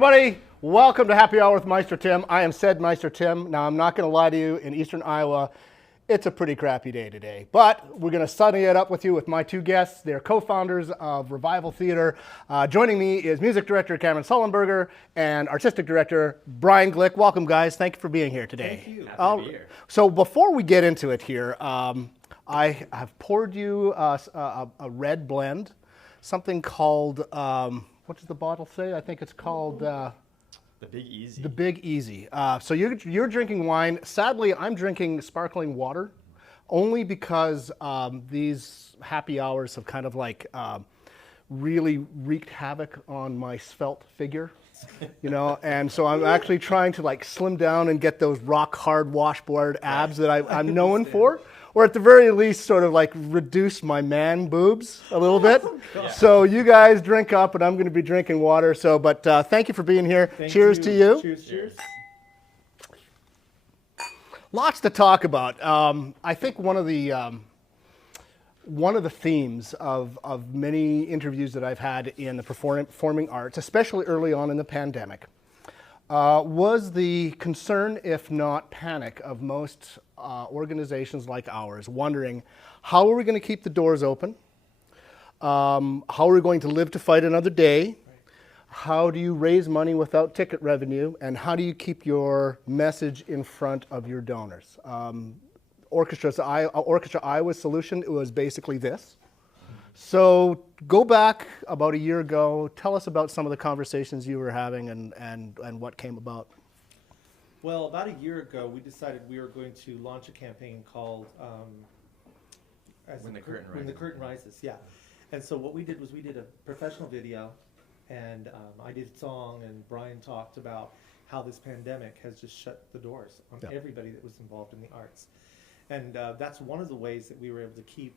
everybody. Welcome to Happy Hour with Maestro Tim. I am said Maestro Tim. Now, I'm not going to lie to you, in Eastern Iowa, it's a pretty crappy day today. But we're going to sunny it up with you with my two guests. They're co-founders of Revival Theater. Joining me is music director Cameron Sullenberger and artistic director Brian Glick. Welcome, guys. Thank you for being here today. Thank you. Happy to be here. So before we get into it here, I have poured you a red blend, something called... what does the bottle say? I think it's called... The Big Easy. The Big Easy. So you're drinking wine. Sadly, I'm drinking sparkling water, only because these happy hours have kind of like really wreaked havoc on my svelte figure, you know. And so I'm actually trying to like slim down and get those rock hard washboard abs that I'm known for. Or at the very least, sort of like reduce my man boobs a little bit. Yeah. So you guys drink up, and I'm going to be drinking water. So, but thank you for being here. Cheers to you. Cheers, cheers. Lots to talk about. I think one of the themes of many interviews that I've had in the performing arts, especially early on in the pandemic, was the concern, if not panic, of most organizations like ours, wondering how are we going to keep the doors open? How are we going to live to fight another day? How do you raise money without ticket revenue? And how do you keep your message in front of your donors? Orchestra Iowa's solution was basically this. So go back about a year ago. Tell us about some of the conversations you were having and what came about. Well, about a year ago, we decided we were going to launch a campaign called When the Curtain Rises. Yeah. And so what we did was we did a professional video, and I did a song, and Brian talked about how this pandemic has just shut the doors on everybody that was involved in the arts. And that's one of the ways that we were able to keep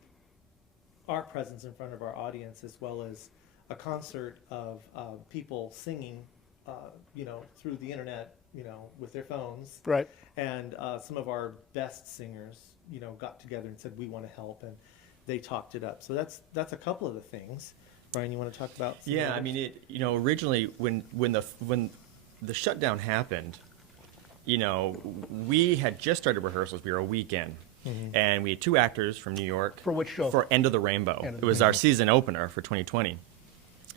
our presence in front of our audience, as well as a concert of people singing, through the internet, with their phones. Right. And some of our best singers, got together and said, we want to help, and they talked it up. So that's a couple of the things. Brian, you want to talk about? Yeah, I mean, originally when the shutdown happened, we had just started rehearsals. We were a weekend. Mm-hmm. And we had two actors from New York. For which show? For End of the Rainbow. It was our season opener for 2020.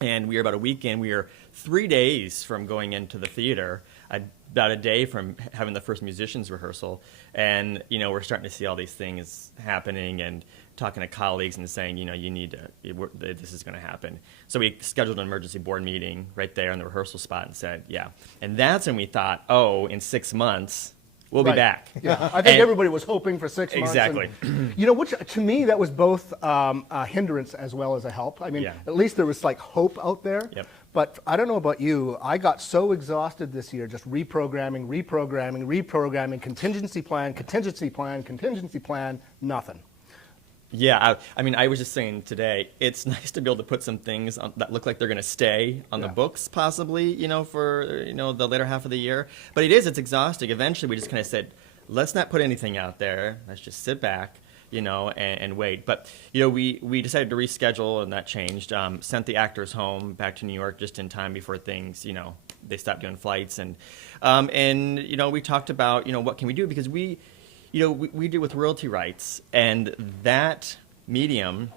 And we were about a weekend. We were 3 days from going into the theater, about a day from having the first musicians rehearsal. And, we're starting to see all these things happening and talking to colleagues and saying, you need to, this is going to happen. So we scheduled an emergency board meeting right there in the rehearsal spot and said, yeah. And that's when we thought, in 6 months, we'll be back. Yeah, I think everybody was hoping for 6 months. Exactly. And, which to me, that was both a hindrance as well as a help. I mean, at least there was like hope out there. Yep. But I don't know about you, I got so exhausted this year just reprogramming, contingency plan, nothing. Yeah, I mean, I was just saying today, it's nice to be able to put some things that look like they're going to stay on the books, possibly, for, the later half of the year. But it's exhausting. Eventually, we just kind of said, let's not put anything out there. Let's just sit back, and wait. But, we decided to reschedule, and that changed. Sent the actors home back to New York just in time before things, they stopped doing flights. And we talked about, what can we do? Because we do with royalty rights, and that medium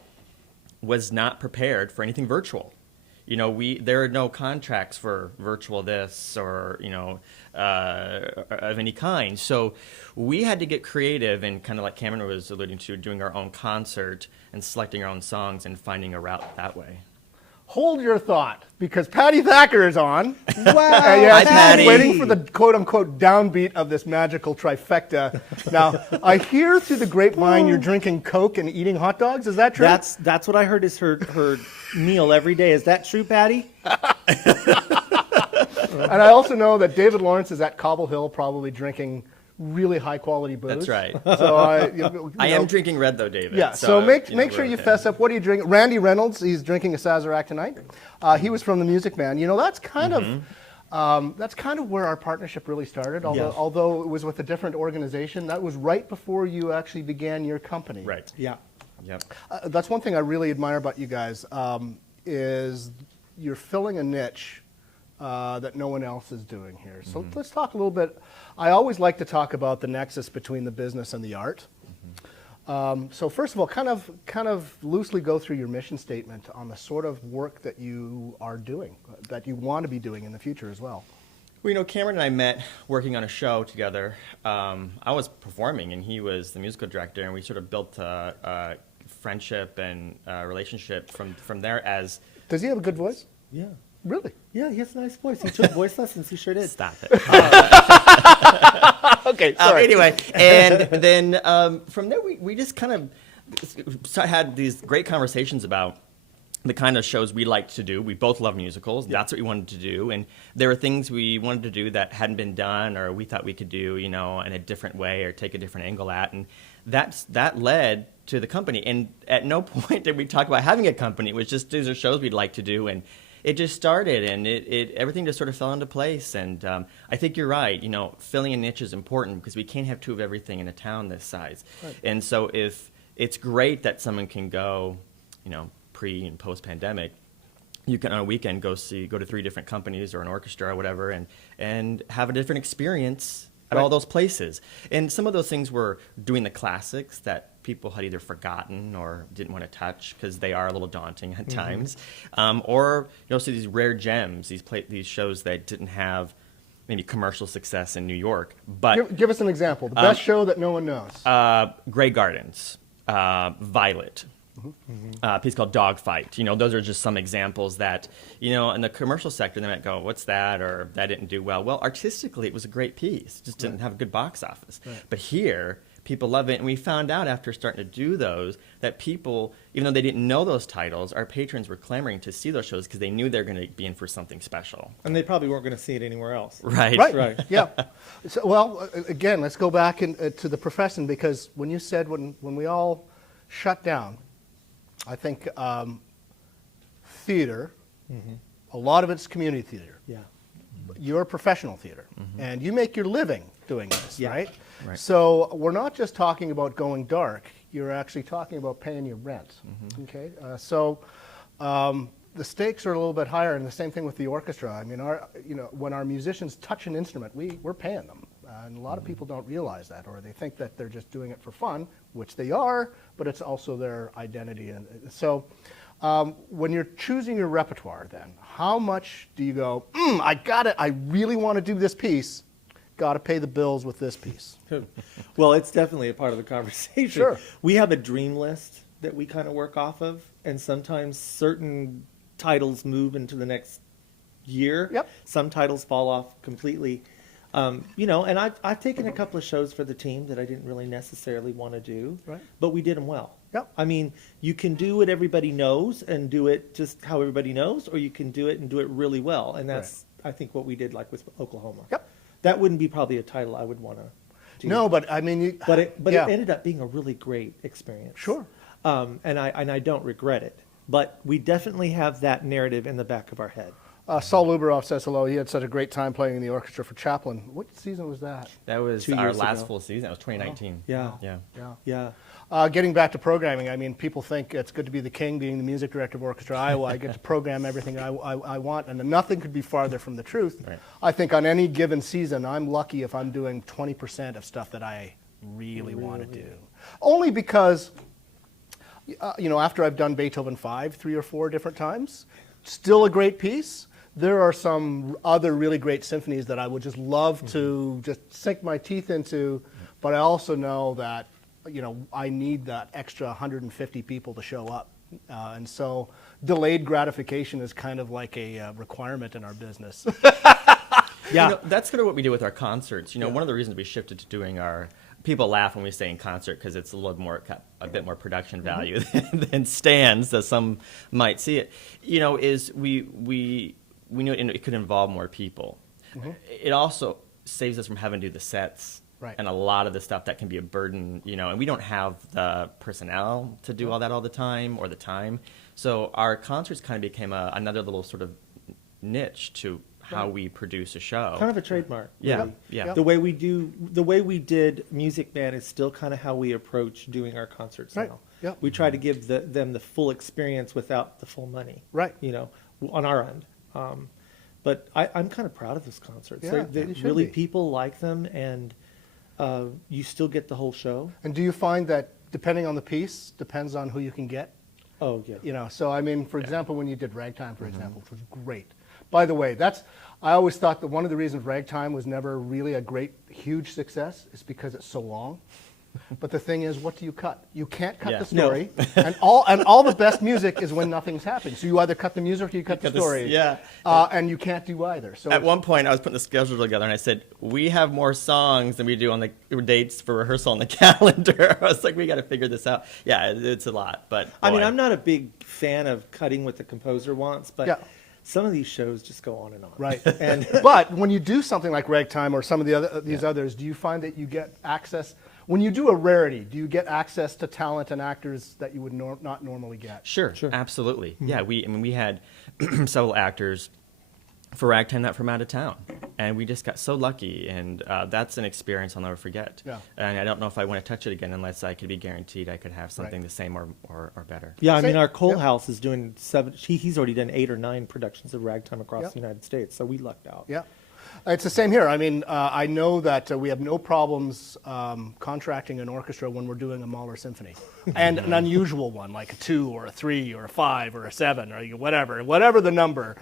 was not prepared for anything virtual. There are no contracts for virtual this or, of any kind. So we had to get creative and kind of like Cameron was alluding to, doing our own concert and selecting our own songs and finding a route that way. Hold your thought, because Patty Thacker is on. Wow. Hi, Patty. Waiting for the quote-unquote downbeat of this magical trifecta. Now, I hear through the grapevine you're drinking Coke and eating hot dogs. Is that true? That's what I heard is her meal every day. Is that true, Patty? And I also know that David Lawrence is at Cobble Hill probably drinking really high-quality booze. That's right. So I am drinking red, though, David. Yeah, so make sure you fess up. What are you drinking? Randy Reynolds, he's drinking a Sazerac tonight. He was from the Music Man. That's kind of where our partnership really started, although it was with a different organization. That was right before you actually began your company. Right. Yeah. Yep. That's one thing I really admire about you guys, is you're filling a niche that no one else is doing here. So let's talk a little bit. I always like to talk about the nexus between the business and the art. So first of all, kind of loosely go through your mission statement on the sort of work that you are doing, that you want to be doing in the future as well. Well, you know, Cameron and I met working on a show together. I was performing, and he was the musical director, and we sort of built a friendship and relationship from there. As Does he have a good voice? Yeah. Really? Yeah, he has a nice voice. He took voice lessons. He sure did. Stop it. Okay, sorry. Anyway, and then from there we just kind of had these great conversations about the kind of shows we liked to do. We both love musicals. Yeah. That's what we wanted to do. And there were things we wanted to do that hadn't been done, or we thought we could do, you know, in a different way or take a different angle at. And that led to the company. And at no point did we talk about having a company. It was just, these are shows we'd like to do. And it just started, and everything just sort of fell into place. And I think you're right. You know, filling a niche is important because we can't have two of everything in a town this size. Right. And so if it's great that someone can go, you know, pre and post pandemic, you can on a weekend go to 3 different companies or an orchestra or whatever, and have a different experience at all those places. And some of those things were doing the classics that people had either forgotten or didn't want to touch because they are a little daunting at times, or you know, so these rare gems, these shows that didn't have maybe commercial success in New York. But give us an example. The best show that no one knows. Grey Gardens, Violet. A piece called Dogfight. You know, those are just some examples that, you know, in the commercial sector, they might go, what's that? Or that didn't do well. Well, artistically, it was a great piece. It just didn't have a good box office. Right. But here, people love it. And we found out after starting to do those that people, even though they didn't know those titles, our patrons were clamoring to see those shows because they knew they were going to be in for something special. And they probably weren't going to see it anywhere else. Right. Yeah. So, well, again, let's go back to the profession, because when you said when we all shut down, I think theater, a lot of it's community theater. Yeah. You're professional theater, and you make your living doing this, right? So we're not just talking about going dark. You're actually talking about paying your rent, okay? So the stakes are a little bit higher, and the same thing with the orchestra. I mean, when our musicians touch an instrument, we're paying them. And a lot of people don't realize that, or they think that they're just doing it for fun, which they are, but it's also their identity. And so when you're choosing your repertoire then, how much do you go, I got it, I really want to do this piece, got to pay the bills with this piece? Well, it's definitely a part of the conversation. Sure. We have a dream list that we kind of work off of, and sometimes certain titles move into the next year. Yep. Some titles fall off completely. You know, and I've taken a couple of shows for the team that I didn't really necessarily want to do, but we did them well. Yep. I mean, you can do what everybody knows and do it just how everybody knows, or you can do it and do it really well. And that's, I think, what we did, like with Oklahoma. Yep. That wouldn't be probably a title I would want to do. No, but I mean, it ended up being a really great experience. Sure. And I don't regret it. But we definitely have that narrative in the back of our head. Saul Luberoff says hello. He had such a great time playing in the orchestra for Chaplin. What season was that? That was 2 our years last ago. full season. That was 2019. Yeah. Getting back to programming, I mean, people think it's good to be the king, being the music director of Orchestra Iowa. I get to program everything I want, and nothing could be farther from the truth. Right. I think on any given season, I'm lucky if I'm doing 20% of stuff that I really want to do. Only because, you know, after I've done Beethoven 5 3 or 4 different times, still a great piece. There are some other really great symphonies that I would just love to just sink my teeth into, but I also know that, you know, I need that extra 150 people to show up. And so delayed gratification is kind of like a requirement in our business. Yeah, you know, that's kind of what we do with our concerts. You know, one of the reasons we shifted to doing our, people laugh when we say in concert because it's a bit more production value than stands, as some might see it. You know, is we knew it could involve more people. It also saves us from having to do the sets. Right. And a lot of the stuff that can be a burden, you know, and we don't have the personnel to do all that all the time or the time. So our concerts kind of became another little sort of niche to how we produce a show. Kind of a trademark. Yeah. Really. Yeah. The way we did Music Man is still kind of how we approach doing our concerts now. Yeah. We try to give them the full experience without the full money. Right. You know, on our end. But I'm kind of proud of this concert. Yeah, They you should really, be. people like them, and you still get the whole show. And do you find that depending on the piece, depends on who you can get? Oh, yeah. You know, so I mean, for example, when you did Ragtime, for example, which was great. By the way, I always thought that one of the reasons Ragtime was never really a great, huge success is because it's so long. But the thing is, what do you cut? You can't cut Yeah. the story, and all the best music is when nothing's happening. So you either cut the music or you cut the story. Yeah. And you can't do either. So At one point, I was putting the schedule together, and I said, "We have more songs than we do on the dates for rehearsal on the calendar." I was like, "We got to figure this out." Yeah, it's a lot, but I mean, boy. I'm not a big fan of cutting what the composer wants, but Yeah. some of these shows just go on and on. right. And But when you do something like Ragtime or some of the these others, do you find that you get access? When you do a rarity, do you get access to talent and actors that you would not normally get? Sure, absolutely. Yeah, we had several actors for Ragtime that from out of town, and we just got so lucky, and that's an experience I'll never forget. Yeah. And I don't know if I want to touch it again unless I could be guaranteed I could have something the same or better. yeah, I Say- mean, our Cole Yep. House is doing 7. He's already done 8 or 9 productions of Ragtime across Yep. the United States, so we lucked out. Yeah. It's the same here. I mean, I know that we have no problems contracting an orchestra when we're doing a Mahler symphony, and an unusual one like a 2 or a 3 or a 5 or a 7 or whatever the number,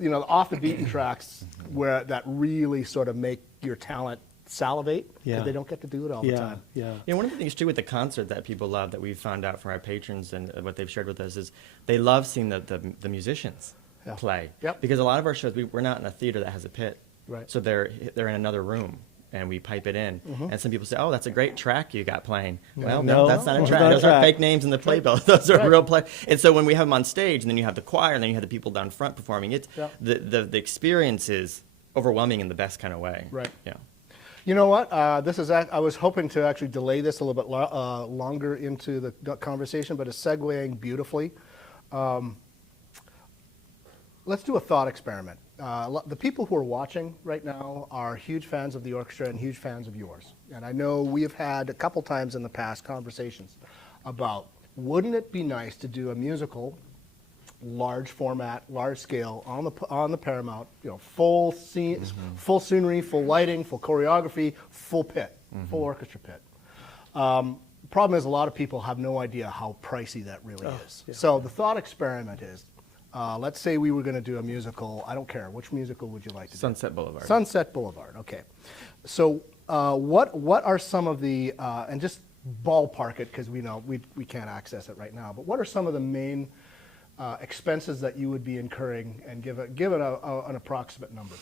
you know, off the beaten tracks where that really sort of make your talent salivate because Yeah. they don't get to do it all the Yeah, time. yeah. You know, one of the things too with the concert that people love that we've found out from our patrons and what they've shared with us is they love seeing the musicians Yeah. play. Yep. Because a lot of our shows, we're not in a theater that has a pit. Right. So they're in another room and we pipe it in. And some people say, "Oh, that's a great track you got playing." Well, No, that's not a it's track. not a Those are track. fake names in the playbill. Those are Right. real play. And so when we have them on stage, and then you have the choir, and then you have the people down front performing, it's Yeah. the experience is overwhelming in the best kind of way. Right. Yeah. You know what? I was hoping to actually delay this a little bit longer into the conversation, but it's segueing beautifully. Let's do a thought experiment. The people who are watching right now are huge fans of the orchestra and huge fans of yours. And I know we have had a couple times in the past conversations about, wouldn't it be nice to do a musical, large format, large scale, on the Paramount, you know, full full scenery, full lighting, full choreography, full pit, full orchestra pit. Problem is, a lot of people have no idea how pricey that really is. yeah. So the thought experiment is, let's say we were going to do a musical. I don't care. Which musical would you like to do? Sunset Boulevard. Sunset Boulevard. Okay. So what are some of the and just ballpark it because we know we can't access it right now. But what are some of the main expenses that you would be incurring, and give it an approximate number?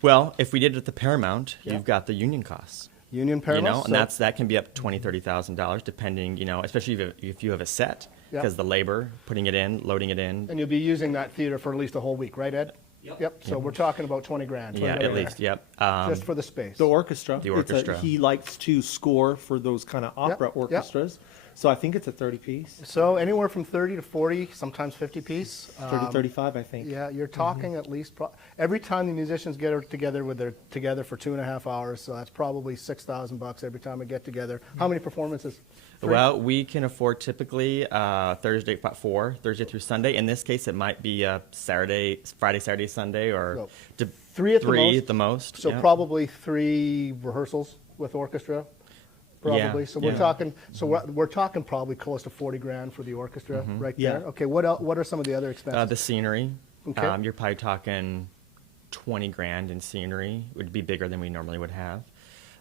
Well, if we did it at the Paramount, Yeah. you've got the union costs. Union Paramount. You know, and so- that can be up $20,000-$30,000 depending, you know, especially if you have a set, Yeah. because the labor, putting it in, loading it in. And you'll be using that theater for at least a whole week, right, Ed? Yep. So we're talking about 20 grand. Yeah, 20 at grand least, yep. just for the space. The orchestra. The orchestra. He likes to score for those kind of opera Yep, yep. orchestras. So I think it's a 30-piece, So anywhere from 30 to 40, sometimes 50 piece. 30, 35, I think. Yeah, you're talking at least every time the musicians get together they're together for 2.5 hours. So that's probably $6,000 every time we get together. How many performances? 3? Well, we can afford typically Thursday through Sunday. In this case, it might be Friday, Saturday, Sunday, or So, 3 at the most? at the most. So yeah. probably 3 rehearsals with orchestra. Probably. Yeah, So we're yeah. talking. So we're talking probably close to 40 grand for the orchestra right Yeah. there. Okay. What are some of the other expenses? The scenery. Okay. You're probably talking 20 grand in scenery. It would be bigger than we normally would have.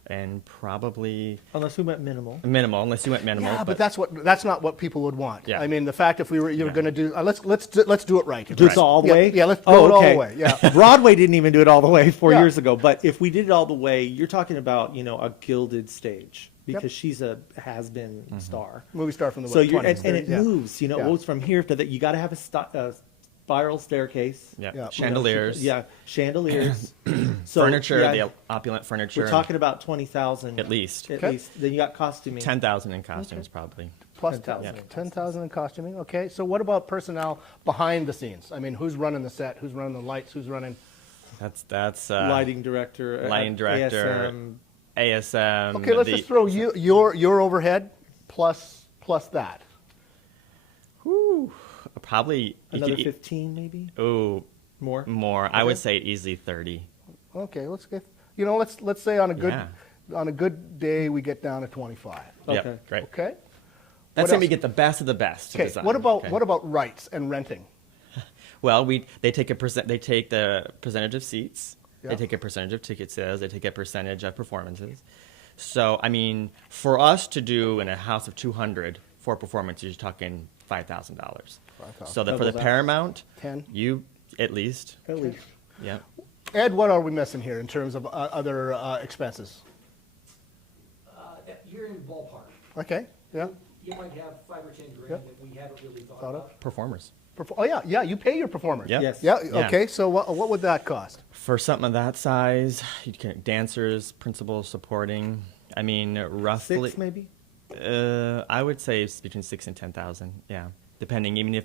And probably Unless we went minimal. minimal, unless you went minimal. Yeah, but that's not what people would want. Yeah. I mean, the fact if you were going to do let's do it right. Do it all the Yeah, way? Yeah, let's do Oh, it all okay. the way. Yeah. Broadway didn't even do it all the way 4 Yeah. years ago. But if we did it all the way, you're talking about, you know, a gilded stage because Yep. she's a has-been star. Movie star from the So you're 20s, and it 30s, yeah. moves. You know, Yeah. it goes from here to that. You got to have a spiral staircase. Yeah. Yeah. Chandeliers. Yeah, chandeliers. So, Furniture, yeah, the opulent furniture. we're talking about 20,000 At least. At Okay. least. Then you got costuming. 10,000 in costumes, probably. Plus 10,000. 10,000 in costuming. Okay. So what about personnel behind the scenes? I mean, who's running the set? Who's running the lights? Who's running? That's Lighting director. lighting director, ASM. ASM. Okay, let's just throw your overhead plus that. Probably Another 15 maybe. Oh, More? More. I would say easily 30. Okay, let's get, let's say on a good, Yeah. on a good day, we get down to 25. Okay. Yep, great. Okay? That's What when we else? get the best of the best. Okay, design. what about, Okay. what about rights and renting? Well, they take the percentage of seats. Yeah. They take a percentage of ticket sales. They take a percentage of performances. So, I mean, for us to do in a house of 200 4 performances, you're talking $5,000. $5,000. So for the Double that. Paramount, 10. you at least, At least. yeah. Ed, what are we missing here in terms of other expenses? You're in the ballpark. Okay, yeah. You might have 5 or 10 grand Yep. that we haven't really thought Thought of? about. Performers. Oh, yeah, you pay your performers. Yeah. Yes. Yeah, Yeah. okay, so what would that cost? For something of that size, you can dancers, principals, supporting. I mean, roughly. 6 maybe? I would say it's between 6 and 10,000. Yeah, depending. Even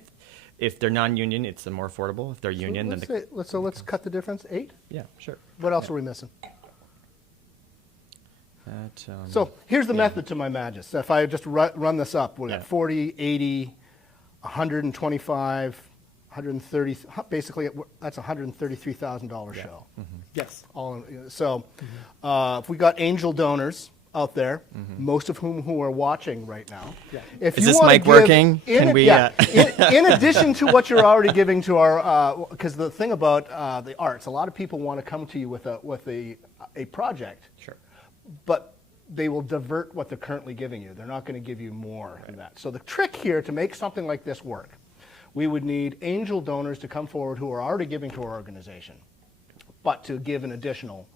if they're non-union, it's more affordable. If they're union, then Let's cut the difference, 8? yeah, sure. What else are we missing? That, So here's the method to my madness. If I just run this up, we're Yeah. at 40, 80, 125, 130, basically that's a $133,000 show. Yes. So if we got angel donors out there, most of who are watching right now. Yeah. If Is you this wanna mic give working? in Can a- we, yeah, in addition to what you're already giving to our, because the thing about the arts, a lot of people want to come to you with a project, sure. but they will divert what they're currently giving you. They're not going to give you more than that. So the trick here to make something like this work, we would need angel donors to come forward who are already giving to our organization, but to give an additional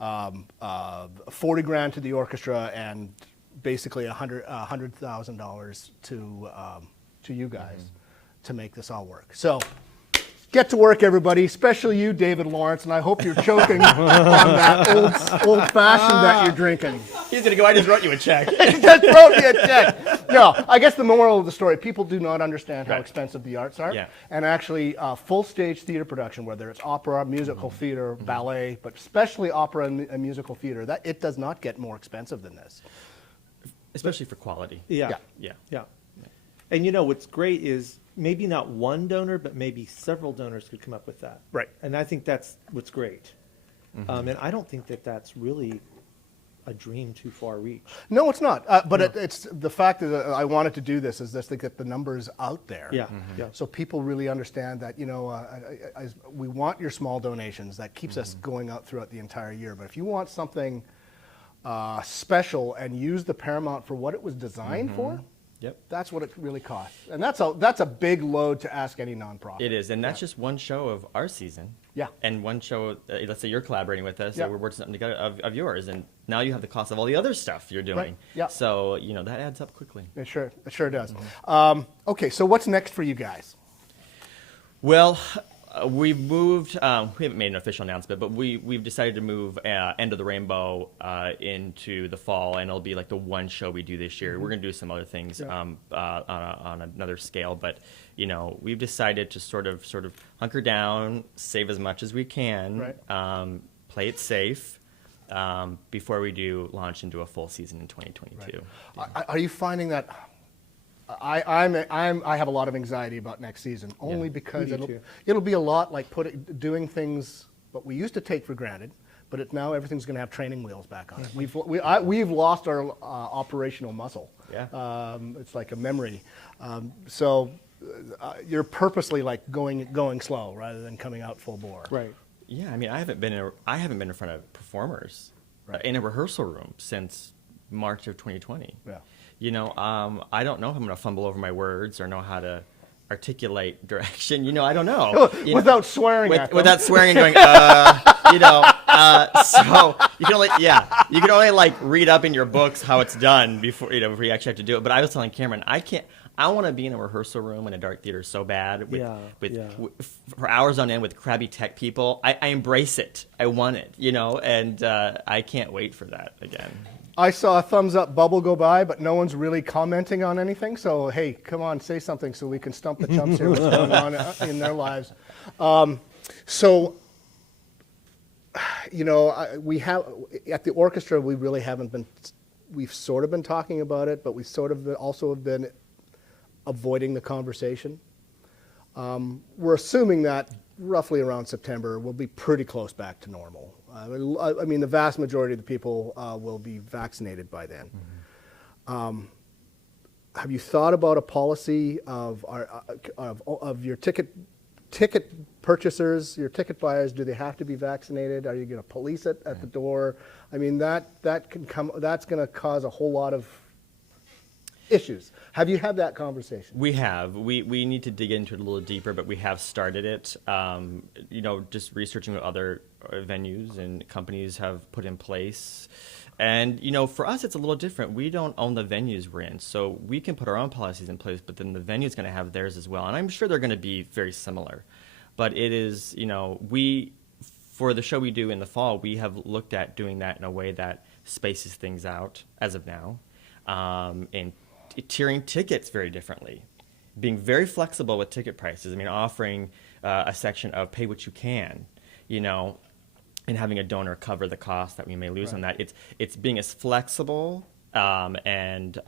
40 grand to the orchestra and basically $100,000 to you guys to make this all work. So get to work, everybody, especially you, David Lawrence, and I hope you're choking on that old fashioned that you're drinking. He's gonna go. I just wrote you a check. Just wrote me a check. No, I guess the moral of the story, people do not understand how Right. expensive the arts are. Yeah. And actually, full stage theater production, whether it's opera, musical theater, ballet, but especially opera and musical theater, that it does not get more expensive than this. Especially for quality. Yeah. Yeah. Yeah. Yeah. And you know what's great is maybe not one donor, but maybe several donors could come up with that. Right. And I think that's what's great. And I don't think that that's really a dream too far reach. No, it's not. But it's the fact that I wanted to do this is just to get the numbers out there. Yeah. Yeah. So people really understand that, we want your small donations. That keeps us going out throughout the entire year. But if you want something special and use the Paramount for what it was designed for, Yep. that's what it really costs. And that's a big load to ask any nonprofit. It is, and that's just one show of our season. Yeah. And one show. Let's say you're collaborating with us, Yeah. or we're working something together of yours, and now you have the cost of all the other stuff you're doing. Right. Yeah. So that adds up quickly. It sure does. Okay, so what's next for you guys? Well, we've moved. We haven't made an official announcement, but we've decided to move End of the Rainbow into the fall, and it'll be like the one show we do this year. We're going to do some other things on another scale, but we've decided to sort of hunker down, save as much as we can, Right. play it safe before we do launch into a full season in 2022. Are you finding that? I have a lot of anxiety about next season, only because Me too. it'll be a lot like doing things what we used to take for granted, but now everything's going to have training wheels back on it. We've lost our operational muscle. Yeah. It's like a memory. So you're purposely like going slow rather than coming out full bore. Right. Yeah, I mean, I haven't been in front of performers in a rehearsal room since March of 2020. Yeah. I don't know if I'm going to fumble over my words or know how to articulate direction. I don't know. Without swearing at them. Without swearing and going, so you can only like read up in your books how it's done before you actually have to do it. But I was telling Cameron, I want to be in a rehearsal room in a dark theater so bad for hours on end with crabby tech people. I embrace it. I want it, and I can't wait for that again. I saw a thumbs up bubble go by, but no one's really commenting on anything. So, hey, come on, say something so we can stump the chumps here what's going on in their lives. We have, at the orchestra, we really haven't been, we've sort of been talking about it, but we sort of also have been avoiding the conversation. We're assuming that roughly around September, we'll be pretty close back to normal. I mean, the vast majority of the people will be vaccinated by then. Have you thought about a policy of your ticket purchasers, your ticket buyers? Do they have to be vaccinated? Are you going to police it at the door? I mean, that's going to cause a whole lot of issues. Have you had that conversation? We have. We need to dig into it a little deeper, but we have started it. Just researching what other venues and companies have put in place. And, for us, it's a little different. We don't own the venues we're in, so we can put our own policies in place, but then the venue's going to have theirs as well. And I'm sure they're going to be very similar. But it is, for the show we do in the fall, we have looked at doing that in a way that spaces things out as of now, and tiering tickets very differently, being very flexible with ticket prices. I mean, offering a section of pay what you can, and having a donor cover the cost that we may lose on that. It's being as flexible and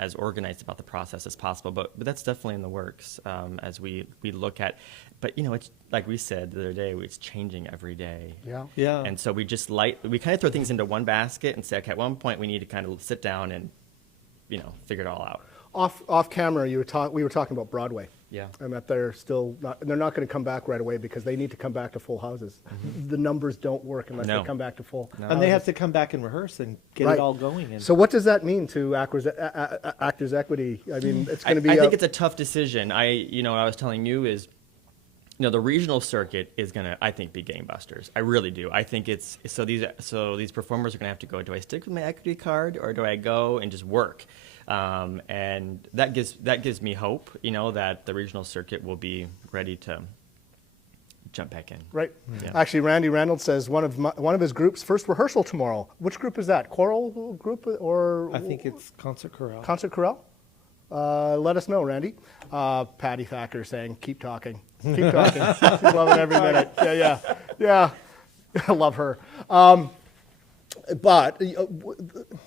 as organized about the process as possible. But that's definitely in the works as we look at. But it's like we said the other day, it's changing every day. Yeah. And so we kind of throw things into one basket and say, okay, at one point we need to kind of sit down and figure it all out. Off camera, we were talking about Broadway. Yeah. And that they're not going to come back right away because they need to come back to full houses. The numbers don't work unless they come back to full houses. And they have to come back and rehearse and get it all going. And so what does that mean to Actors Equity? I mean, it's going to be... I think it's a tough decision. What I was telling you is, the regional circuit is going to, I think, be gangbusters. I really do. I think it's... So these performers are going to have to go, do I stick with my equity card or do I go and just work? And that gives me hope, that the regional circuit will be ready to jump back in. Right. Yeah. Actually, Randy Reynolds says one of his groups' first rehearsal tomorrow. Which group is that? Choral group or? I think it's Concert Chorale. Concert Chorale? Let us know, Randy. Patty Thacker saying, keep talking. Keep talking. She's loving every minute. Yeah. I love her. But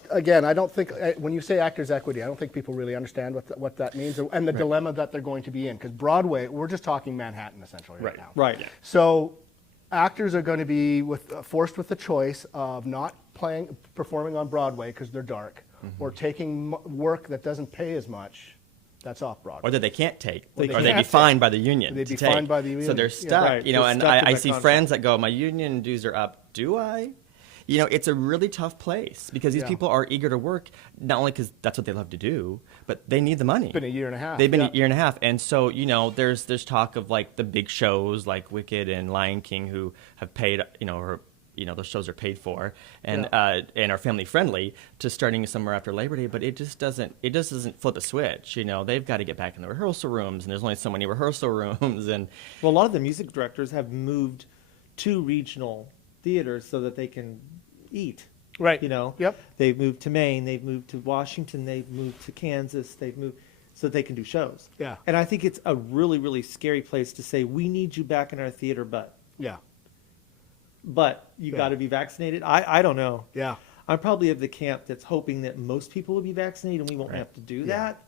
again, I don't think when you say Actors Equity, I don't think people really understand what that means and the dilemma that they're going to be in. Because Broadway, we're just talking Manhattan essentially right now. Right. Yeah. So actors are going to be forced with the choice of not performing on Broadway because they're dark, or taking work that doesn't pay as much. That's off Broadway. Or that they can't take, Or or they'd be fined by the union. They'd be fined by the union. So they're stuck, right. They're and stuck in I that see contract. friends that go, my union dues are up. Do I? It's a really tough place because these people are eager to work, not only because that's what they love to do, but they need the money. It's been a year and a half. They've been a year and a half. And so, there's talk of like the big shows like Wicked and Lion King who have paid, those shows are paid for and are family friendly to starting somewhere after Labor Day, but it just doesn't flip a switch. They've got to get back in the rehearsal rooms, and there's only so many rehearsal rooms. And Well, a lot of the music directors have moved to regional theaters so that they can eat. Right. Yep. They've moved to Maine, they've moved to Washington, they've moved to Kansas, they've moved so that they can do shows. Yeah. And I think it's a really, really scary place to say, we need you back in our theater, but you got to be vaccinated. I don't know. Yeah. I'm probably of the camp that's hoping that most people will be vaccinated and we won't have to do that.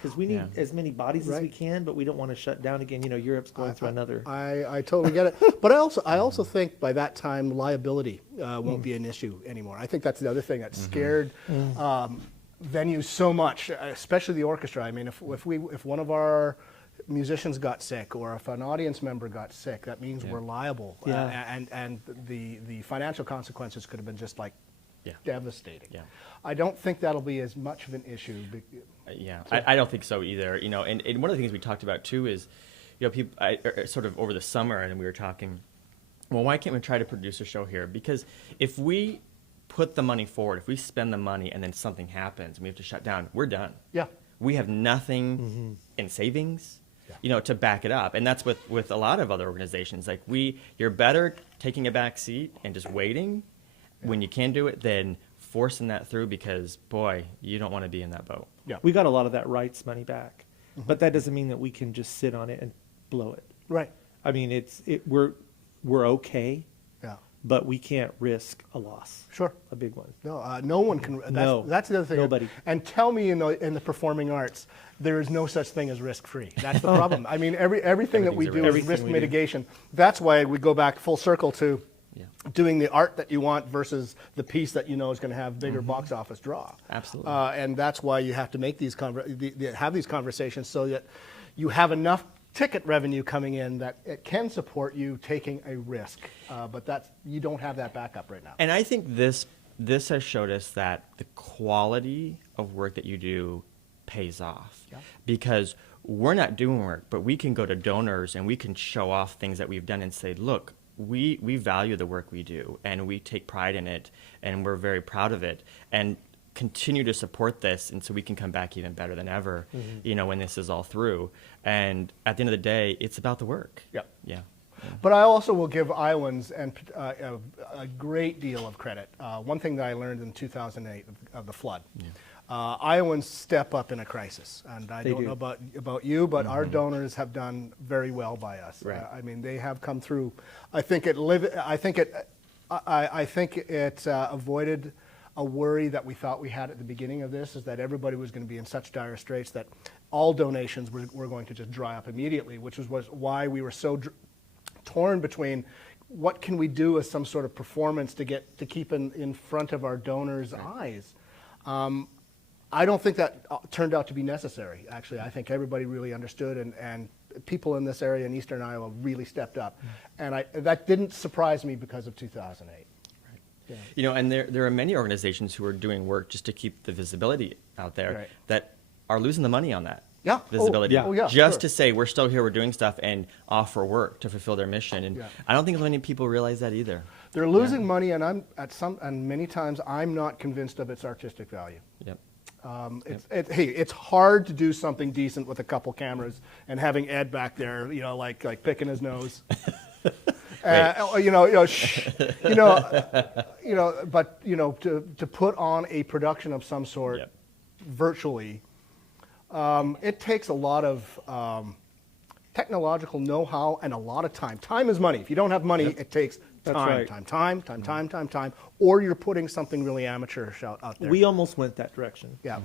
Because we need as many bodies as we can, but we don't want to shut down again. Europe's going through another. I totally get it. But I also think by that time liability won't be an issue anymore. I think that's the other thing that scared venues so much, especially the orchestra. I mean, if one of our musicians got sick or if an audience member got sick, that means we're liable. And the financial consequences could have been just like devastating. Yeah. I don't think that'll be as much of an issue. I don't think so either. And one of the things we talked about too is, people sort of over the summer, and we were talking, well, why can't we try to produce a show here? Because if we put the money forward, if we spend the money and then something happens and we have to shut down, we're done. Yeah. We have nothing in savings, to back it up. And that's with a lot of other organizations. Like you're better taking a back seat and just waiting when you can do it than forcing that through because, boy, you don't want to be in that boat. Yeah. We got a lot of that rights money back. But that doesn't mean that we can just sit on it and blow it. Right. I mean, we're okay. Yeah. but we can't risk a loss, Sure. a big one. No, no one can. That's, No, that's the other thing. nobody. And tell me, in the performing arts, there is no such thing as risk-free. That's the problem. I mean, everything that we do is Everything risk we do. mitigation. That's why we go back full circle to doing the art that you want versus the piece that you know is going to have bigger box office draw. Absolutely. And that's why you have to make these have these conversations so that you have enough ticket revenue coming in that it can support you taking a risk. But you don't have that backup right now. And I think this has showed us that the quality of work that you do pays off. Yeah. Because we're not doing work, but we can go to donors and we can show off things that we've done and say, look, we value the work we do and we take pride in it and we're very proud of it and continue to support this, and so we can come back even better than ever, when this is all through. And at the end of the day, it's about the work. Yeah. Yeah. But I also will give Iowans a great deal of credit. One thing that I learned in 2008 of the flood, Iowans step up in a crisis, and I don't know about you, but our donors have done very well by us. Right. I mean, they have come through. I think it avoided a worry that we thought we had at the beginning of this, is that everybody was going to be in such dire straits that all donations were going to just dry up immediately, which was why we were so torn between what can we do as some sort of performance to keep in front of our donors' eyes. I don't think that turned out to be necessary, actually. I think everybody really understood, and people in this area in eastern Iowa really stepped up. And that didn't surprise me because of 2008. Yeah. And there are many organizations who are doing work just to keep the visibility out there that are losing the money on that. Yeah. Visibility. Just sure. To say we're still here, we're doing stuff, and offer work to fulfill their mission. And I don't think many people realize that either. They're losing money, and many times I'm not convinced of its artistic value. Yep. It's hard to do something decent with a couple cameras and having Ed back there, like picking his nose. But to put on a production of some sort virtually, it takes a lot of technological know-how and a lot of time. Time is money. If you don't have money, it takes time, or you're putting something really amateurish out there. We almost went that direction. Yeah.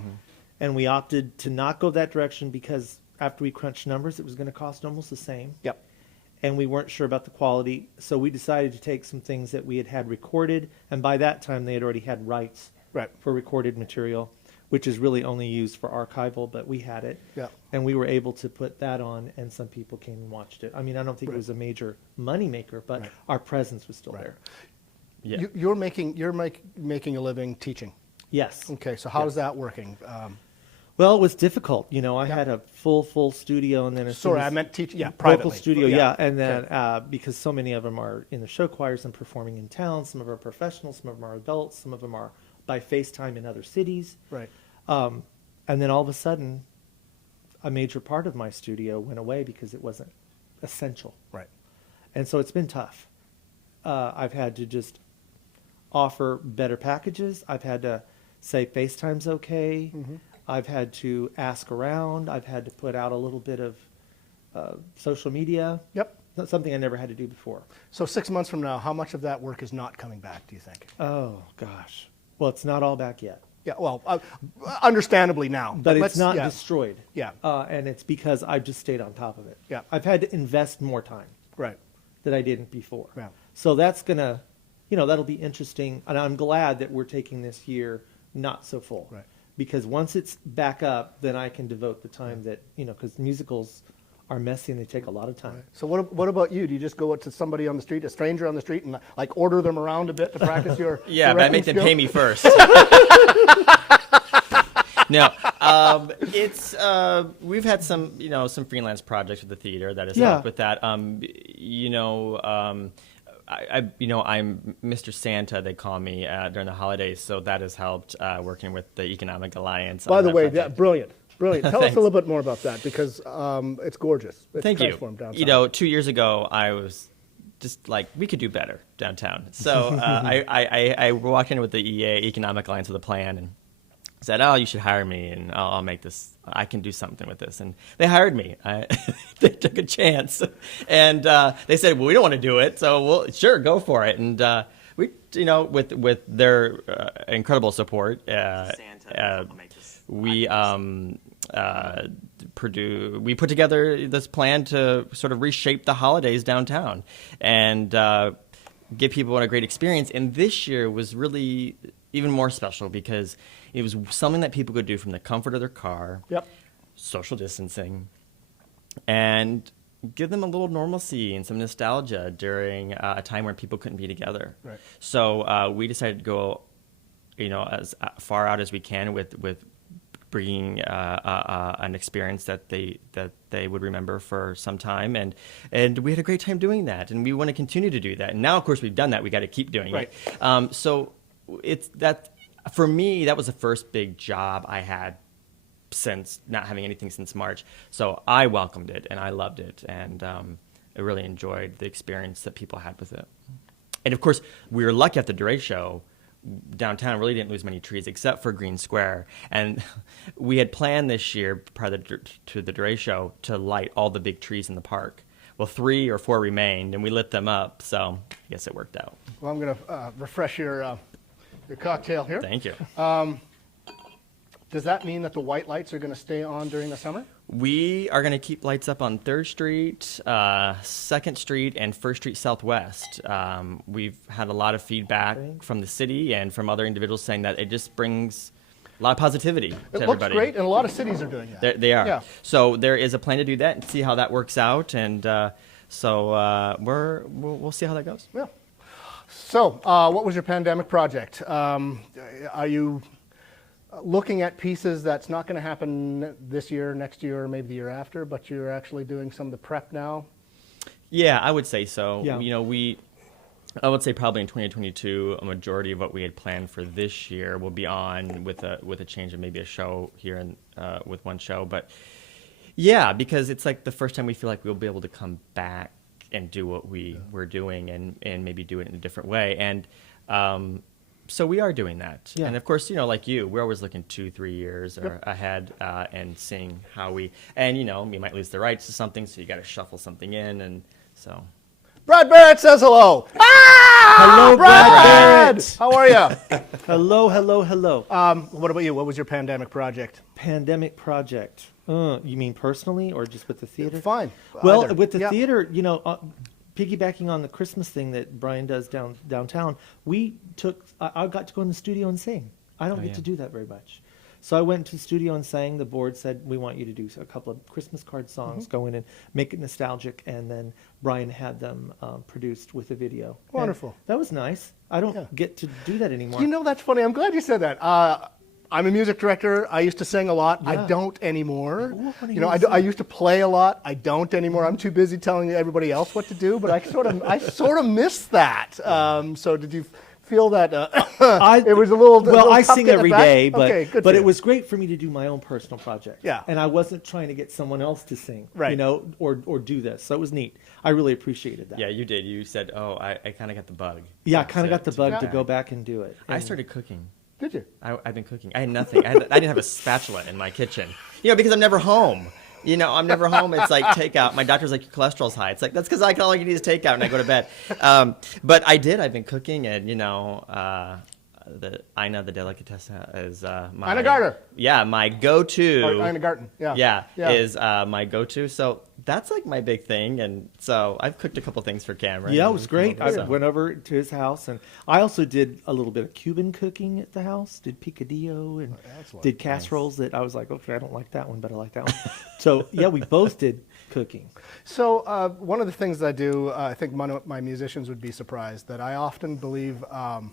And we opted to not go that direction because after we crunched numbers, it was going to cost almost the same. Yep. And we weren't sure about the quality, so we decided to take some things that we had recorded, and by that time they had already had rights for recorded material, which is really only used for archival, but we had it. Yeah. And we were able to put that on, and some people came and watched it. I mean, I don't think it was a major money maker, but our presence was still there. Yeah. You're making a living teaching. Yes. Okay, so how's that working? Well, it was difficult. I had a full studio, and then I meant teaching. Yeah, privately. Local studio, and then because so many of them are in the show choirs and proforming in town. Some of them are professionals, some of them are adults, some of them are by FaceTime in other cities. Right. And then all of a sudden, a major part of my studio went away because it wasn't essential. Right. And so it's been tough. I've had to just offer better packages. I've had to say FaceTime's okay. Mm-hmm. I've had to ask around. I've had to put out a little bit of social media. Yep. That's something I never had to do before. So 6 months from now, how much of that work is not coming back, do you think? Oh, gosh. Well, it's not all back yet. Yeah, well, understandably now. But it's not destroyed. Yeah. And it's because I've just stayed on top of it. Yeah. I've had to invest more time. Right. That I didn't before. Yeah. So that's going to, that'll be interesting. And I'm glad that we're taking this year not so full. Right. Because once it's back up, then I can devote the time that, because musicals are messy and they take a lot of time. Right. So what about you? Do you just go to somebody on the street, a stranger on the street, and order them around a bit to practice your Yeah, but I make them pay me first. No, it's we've had some some freelance projects with the theater that has helped with that. I'm Mr. Santa, they call me during the holidays, so that has helped working with the Economic Alliance. By the way, brilliant. Tell us a little bit more about that because it's gorgeous. It's Thank you. transformed downtown. 2 years ago, I was just like, we could do better downtown. So I walked in with the EA, Economic Alliance, with a plan and said, "Oh, you should hire me, and I'll make this. I can do something with this." And they hired me. They took a chance, and they said, "Well, we don't want to do it, so we'll sure go for it." And we, with their incredible support, we we put together this plan to sort of reshape the holidays downtown and give people a great experience. And this year was really even more special because it was something that people could do from the comfort of their car, social distancing, and give them a little normalcy and some nostalgia during a time where people couldn't be together. Right. So we decided to go, as far out as we can with bringing an experience that they would remember for some time, and we had a great time doing that, and we want to continue to do that. And now, of course, we've done that. We got to keep doing it. So it's that. For me, that was the first big job I had since not having anything since March. So I welcomed it, and I loved it, and I really enjoyed the experience that people had with it. And, of course, we were lucky at the Duray show. Downtown really didn't lose many trees except for Green Square. And we had planned this year, prior to the Duray show, to light all the big trees in the park. Well, 3 or 4 remained, and we lit them up, so I guess it worked out. Well, I'm going to refresh your cocktail here. Thank you. Does that mean that the white lights are going to stay on during the summer? We are going to keep lights up on 3rd Street, 2nd Street, and 1st Street Southwest. We've had a lot of feedback from the city and from other individuals saying that it just brings a lot of positivity to everybody. It looks great, and a lot of cities are doing that. They are. Yeah. So there is a plan to do that and see how that works out, and we'll see how that goes. Yeah. So, what was your pandemic project? Are you looking at pieces that's not going to happen this year, next year, or maybe the year after, but you're actually doing some of the prep now? Yeah, I would say so. Yeah. I would say probably in 2022, a majority of what we had planned for this year will be on with a change of maybe a show here and with one show. But yeah, because it's like the first time we feel like we'll be able to come back and do what we were doing and maybe do it in a different way. And so we are doing that. Yeah. And of course, like you, we're always looking 2-3 years ahead and seeing how we might lose the rights to something, so you got to shuffle something in, and so. Brad Barrett says hello. Hello, Brad! Brad. How are you? Hello. What about you? What was your pandemic project? Pandemic project. You mean personally or just with the theater? Fine. Well, Either. with the Yeah. theater, piggybacking on the Christmas thing that Brian does downtown, I got to go in the studio and sing. I don't get to do that very much. So I went to the studio and sang. The board said, we want you to do a couple of Christmas card songs, go in and make it nostalgic. And then Brian had them produced with a video. Wonderful. And that was nice. I don't get to do that anymore. That's funny. I'm glad you said that. I'm a music director. I used to sing a lot. I don't anymore. What do you I used to play a lot. I don't anymore. I'm too busy telling everybody else what to do. But I sort of miss that. So did you feel that it was a little? Well, I tough sing getting it every back? day, Okay, good but for it you. was great for me to do my own personal project. Yeah. And I wasn't trying to get someone else to sing, Right. or do this. So it was neat. I really appreciated that. Yeah, you did. You said, "Oh, I kind of got the bug." Yeah, I kind of got the bug to Yeah. go back and do it. I And- started cooking. Did you? I've been cooking. I had nothing. I didn't have a spatula in my kitchen. Because I'm never home. I'm never home. It's like takeout. My doctor's like, your cholesterol's high. It's like, that's because all I can eat is takeout and I go to bed. But I did. I've been cooking, and the Ina, the delicatessen, is my Ina Garter. Yeah, my go-to. Or Ina Garten. Yeah. Is my go-to. So that's like my big thing, and so I've cooked a couple things for Cameron. Yeah, it was great. I So- went over to his house, and I also did a little bit of Cuban cooking at the house. Did picadillo and excellent. did casseroles that I was like, okay, I don't like that one, but I like that one. So yeah, we both did cooking. So one of the things I do, I think my musicians would be surprised that I often believe to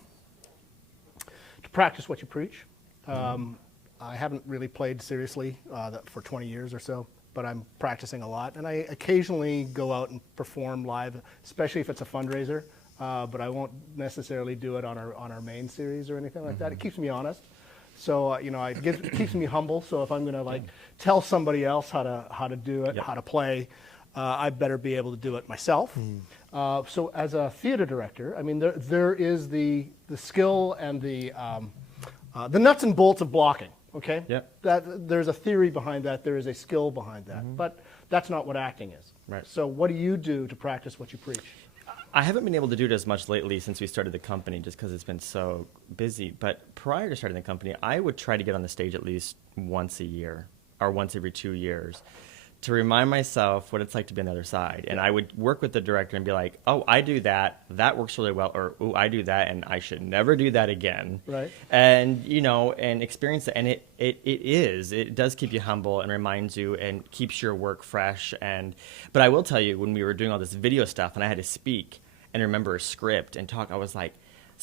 practice what you preach. I haven't really played seriously for 20 years or so, but I'm practicing a lot, and I occasionally go out and perform live, especially if it's a fundraiser. But I won't necessarily do it on our main series or anything like that. It keeps me honest. So it keeps me humble. So if I'm going to tell somebody else how to do it, how to play, I better be able to do it myself. So as a theater director, I mean, there is the skill and the nuts and bolts of blocking. Okay? Yep. That there's a theory behind that, there is a skill behind that. But that's not what acting is. Right. So what do you do to practice what you preach? I haven't been able to do it as much lately since we started the company just because it's been so busy. But prior to starting the company, I would try to get on the stage at least once a year or once every 2 years to remind myself what it's like to be on the other side. And I would work with the director and be like, oh, I do that. That works really well. Or, oh, I do that and I should never do that again. Right. And, you know, and experience it. And it does keep you humble and reminds you and keeps your work fresh. But I will tell you, when we were doing all this video stuff and I had to speak and remember a script and talk, I was like,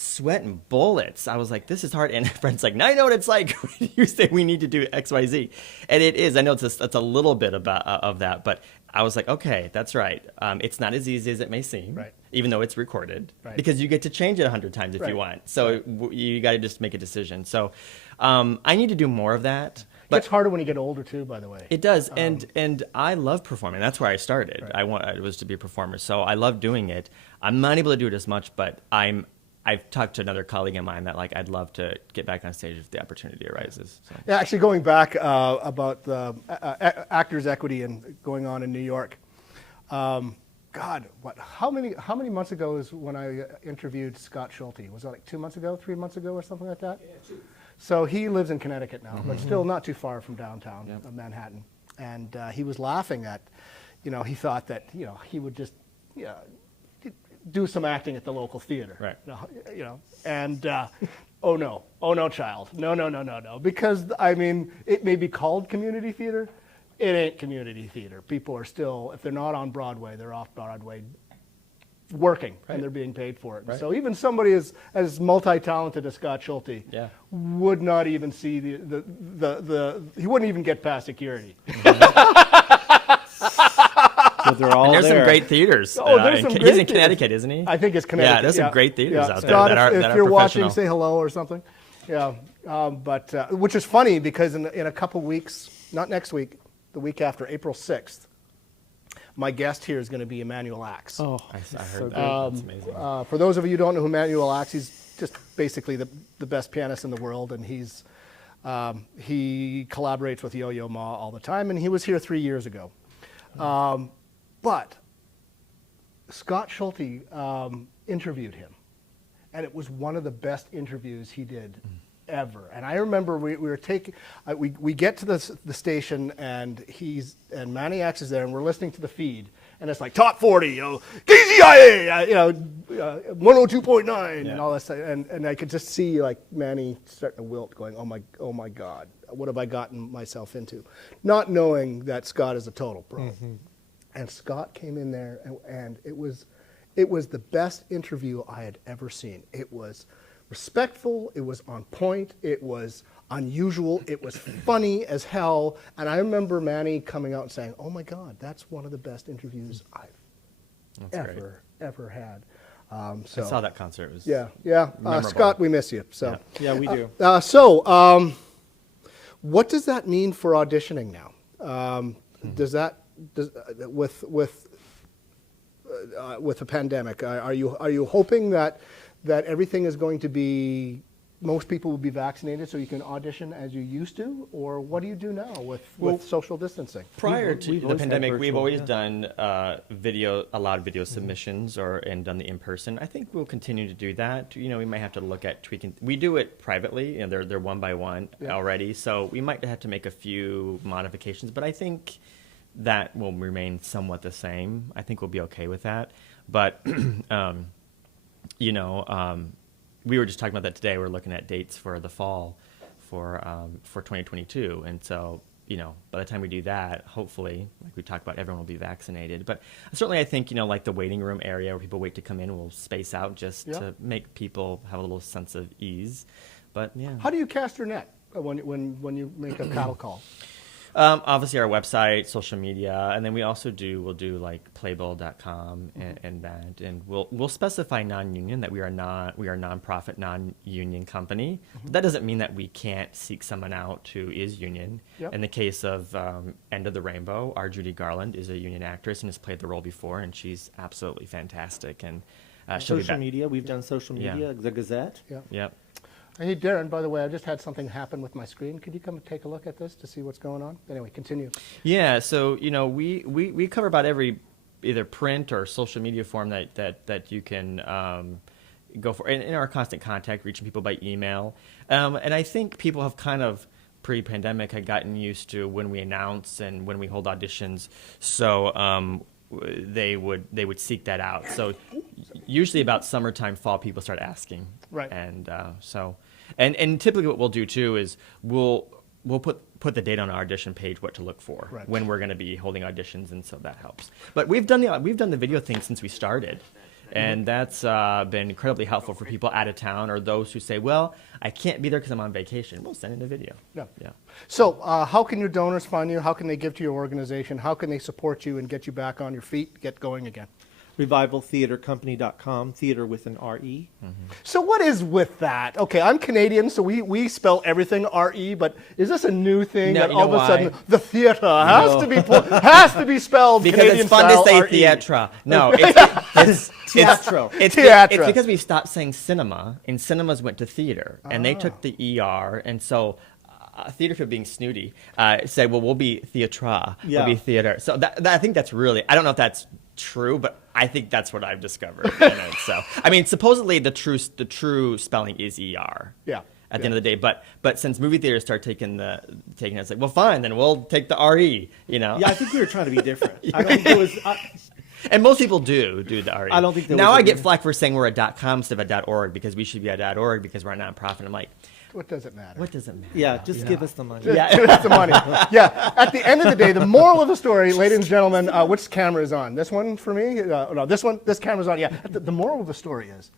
sweating bullets. I was like, this is hard. And a friend's like, now I know what it's like when you say we need to do X, Y, Z. And it is. I know it's a little bit about of that, but I was like, okay, that's right. It's not as easy as it may seem, Right. even though it's recorded, Right. because you get to change it 100 times if Right. you want. So you got to just make a decision. So I need to do more of that. But It's harder when you get older too, by the way. it does, and I love performing. That's where I started. Right. I was to be a performer, so I love doing it. I'm not able to do it as much, but I've talked to another colleague of mine that like I'd love to get back on stage if the opportunity arises. So. Yeah, actually going back about the actors' equity and going on in New York. God, how many months ago is when I interviewed Scott Schulte? Was it like 2 months ago, 3 months ago, or something like that? Yeah, two. So he lives in Connecticut now, but still not too far from downtown Manhattan. And he was laughing at, he thought that, he would just, do some acting at the local theater. Right. And oh no, child. No. Because, I mean, it may be called community theater. It ain't community theater. People are still, if they're not on Broadway, they're off Broadway working, and they're being paid for it. Right. So even somebody as multi-talented as Scott Schulte would not even see he wouldn't even get past security. So they're all And there's there. some great theaters. Oh, there's some he's great in Connecticut, isn't he? I think it's Connecticut. Yeah, there's some great theaters out there Scott, that are if that are you're watching, professional. say hello or something. Yeah, but which is funny because in a couple weeks, not next week, the week after, April 6th, my guest here is going to be Emmanuel Axe. Oh, I so heard that. good. That's amazing. For those of you who don't know who Emmanuel Axe, he's just basically the best pianist in the world, and he collaborates with Yo-Yo Ma all the time, and he was here 3 years ago. But Scott Schulte interviewed him, and it was one of the best interviews he did ever. And I remember we were taking, we get to the station, and Manny Axe is there, and we're listening to the feed, and it's like top 40, KZIA, 102.9, and all that stuff. And I could just see like Manny starting to wilt, going, oh my God, what have I gotten myself into? Not knowing that Scott is a total pro. Mm-hmm. And Scott came in there, and it was the best interview I had ever seen. It was respectful, it was on point, it was unusual, it was funny as hell. And I remember Manny coming out and saying, oh my God, that's one of the best interviews I've ever had. So I saw that concert. It was memorable. Scott, we miss you. So Yeah, we do. what does that mean for auditioning now? With the pandemic, are you hoping that everything is going to be, most people will be vaccinated so you can audition as you used to, or what do you do now with social distancing? Prior We've to the always had pandemic, we've virtual, always yeah. done a lot of video submissions and done the in-person. I think we'll continue to do that. We might have to look at tweaking. We do it privately, and they're one by one already, so we might have to make a few modifications, but I think that will remain somewhat the same. I think we'll be okay with that. But, we were just talking about that today. We're looking at dates for the fall for 2022. And so, by the time we do that, hopefully, like we talked about, everyone will be vaccinated. But certainly I think, like the waiting room area where people wait to come in will space out just to make people have a little sense of ease. But, yeah. How do you cast your net when you make a cattle call? Obviously our website, social media, and then we'll do like playbill.com and that, and we'll specify non-union, that we are nonprofit, non-union company. But that doesn't mean that we can't seek someone out who is union. Yep. In the case of End of the Rainbow, our Judy Garland is a union actress and has played the role before, and she's absolutely fantastic. And she'll be Social back. media, we've done social media, the Gazette. Yeah. Yep. Hey, Darren, by the way, I just had something happen with my screen. Could you come and take a look at this to see what's going on? Anyway, continue. Yeah, so we cover about every either print or social media form that you can go for. In our constant contact, reaching people by email, and I think people have kind of pre-pandemic had gotten used to when we announce and when we hold auditions, so they would seek that out. So usually about summertime, fall, people start asking, Right. And and typically what we'll do too is we'll put the date on our audition page what to look for Right. when we're going to be holding auditions, and so that helps. But we've done the video thing since we started, and that's been incredibly helpful for people out of town or those who say, well, I can't be there because I'm on vacation. We'll send in a video. Yeah. Yeah. So how can your donors find you? How can they give to your organization? How can they support you and get you back on your feet, get going again? RevivalTheaterCompany.com, theater with an R-E. So what is with that? Okay, I'm Canadian, so we spell everything R-E, but is this a new thing No, that you all know of a sudden why? the theater has to be spelled Because Canadian it's fun to style say R-E? theatra. No, it's Teatro. It's Teatra. because we stopped saying cinema, and cinemas went to theater, and they took the ER, and so theater for being snooty said, well, we'll be theatra, Yeah. we'll be theater. So that I think that's really, I don't know if that's true, but I think that's what I've discovered. So, I mean, supposedly the true spelling is ER. Yeah. At the end of the day, but since movie theaters start taking it, it's like, well, fine, then we'll take the RE. Yeah, I think we were trying to be different. I don't think it was... And most people do the RE. I don't think there now was I a get reason. flack for saying we're a .com instead of a .org because we should be a .org because we're a nonprofit. I'm like, What does it matter? what does it matter? Yeah, just give us the money. That's the money. Yeah. At the end of the day, the moral of the story, ladies and gentlemen, which camera is on? This one for me? No, this one. This camera's on. Yeah. The moral of the story is,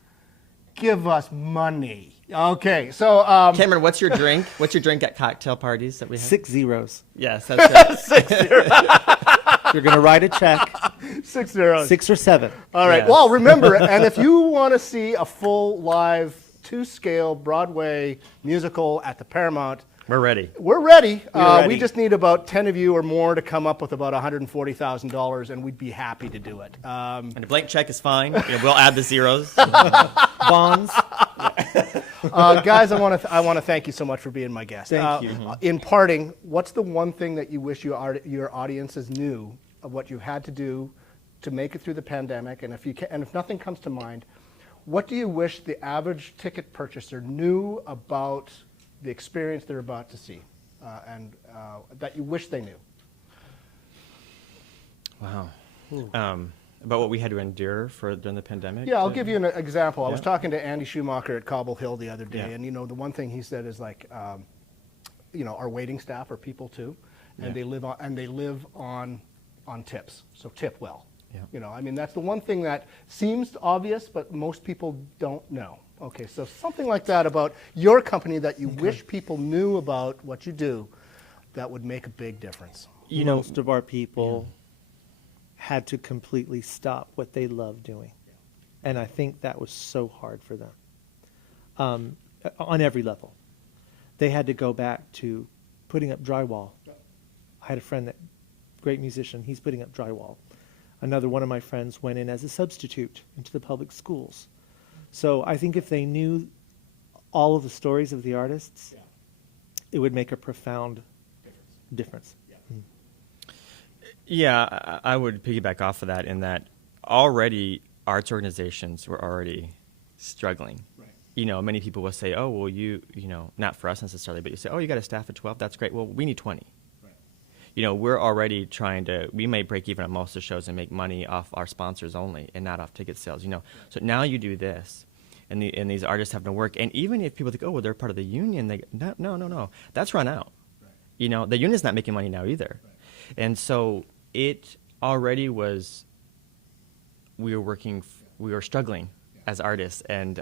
give us money. Okay. So. Cameron, what's your drink? What's your drink at cocktail parties that we have? 6 zeros. Yes, that's right. You're going to write a check, 6 zeros. 6 or 7. All right. Yes. Well, remember, and if you want to see a full live 2-scale Broadway musical at the Paramount, We're ready. we're ready. We're We ready. just need about 10 of you or more to come up with about $140,000, and we'd be happy to do it. And a blank check is fine. We'll add the zeros. Bonds. Guys, I want to thank you so much for being my guest. Thank you. In parting, what's the one thing that you wish your audiences knew of what you had to do to make it through the pandemic? And if nothing comes to mind, what do you wish the average ticket purchaser knew about the experience they're about to see, and that you wish they knew? Wow. About what we had to endure during the pandemic? Yeah, I'll give you an example. I was Yeah. talking to Andy Schumacher at Cobble Hill the other day, Yeah. and the one thing he said is like, our waiting staff are people too, and Yeah. they live on tips. So tip well. Yeah. I mean, that's the one thing that seems obvious, but most people don't know. Okay, so something like that about your company that you wish people knew about what you do, that would make a big difference. Most of our people had to completely stop what they love doing. And I think that was so hard for them on every level. They had to go back to putting up drywall. I had a friend great musician, he's putting up drywall. Another one of my friends went in as a substitute into the public schools. So I think if they knew all of the stories of the artists, it would make a profound difference. Yeah, I would piggyback off of that in that already arts organizations were already struggling. Right. Many people will say, oh, well, not for us necessarily, but you say, oh, you got a staff of 12, that's great. Well, we need 20. Right. We're already we may break even on most of the shows and make money off our sponsors only and not off ticket sales, So now you do this, and these artists have to work. And even if people think, oh, well, they're part of the union, they no, that's run out. Right. The union's not making money now either. Right. And so it already was, we were struggling as artists, and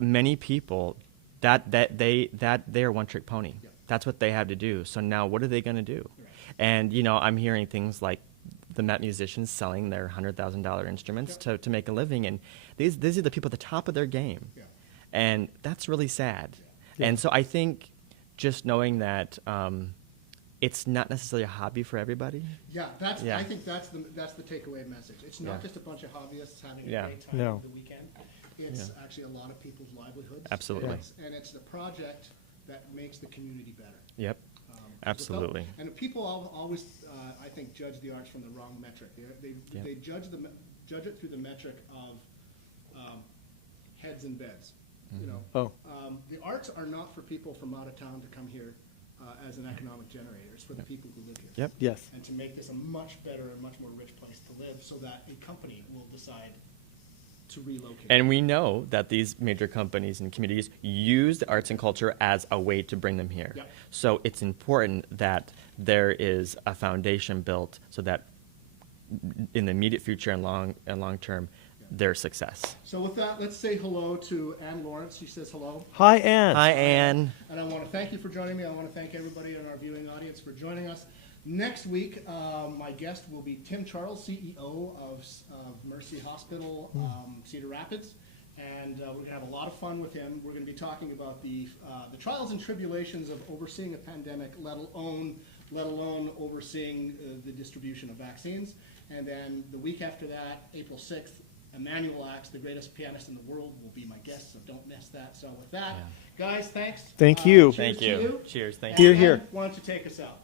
many people that they are one trick pony. That's what they have to do. So now what are they going to do? Right. And I'm hearing things like the Met musicians selling their $100,000 instruments to make a living, and these are the people at the top of their game, and that's really sad. And so I think just knowing that it's not necessarily a hobby for everybody. Yeah, Yeah. I think that's the takeaway message. It's not Yeah. just a bunch of hobbyists having a Yeah. great time No. over the weekend. It's actually a lot of people's livelihoods. Absolutely. And it's the project that makes the community better. Yep. 'Cause Absolutely. And people always, I think, judge the arts from the wrong metric. Yeah. They judge it through the metric of heads and beds. You know, Oh. the arts are not for people from out of town to come here as an economic generator. It's for the people who live here. Yep. Yes. And to make this a much better and much more rich place to live, so that a company will decide to relocate. And we know that these major companies and communities use the arts and culture as a way to bring them here. Yep. So it's important that there is a foundation built so that in the immediate future and long term, their success. So with that, let's say hello to Ann Lawrence. She says hello. Hi, Ann. Hi, Anne. And I want to thank you for joining me. I want to thank everybody in our viewing audience for joining us. Next week, my guest will be Tim Charles, CEO of Mercy Hospital, Cedar Rapids. And we're going to have a lot of fun with him. We're going to be talking about the trials and tribulations of overseeing a pandemic, let alone overseeing the distribution of vaccines. And then the week after that, April 6th, Emmanuel Axe, the greatest pianist in the world, will be my guest, so don't miss that. So with that, guys, thanks. Thank you. Cheers Thank you. to you. Cheers. Thank And you. Hear, hear. Ann, why don't you take us out?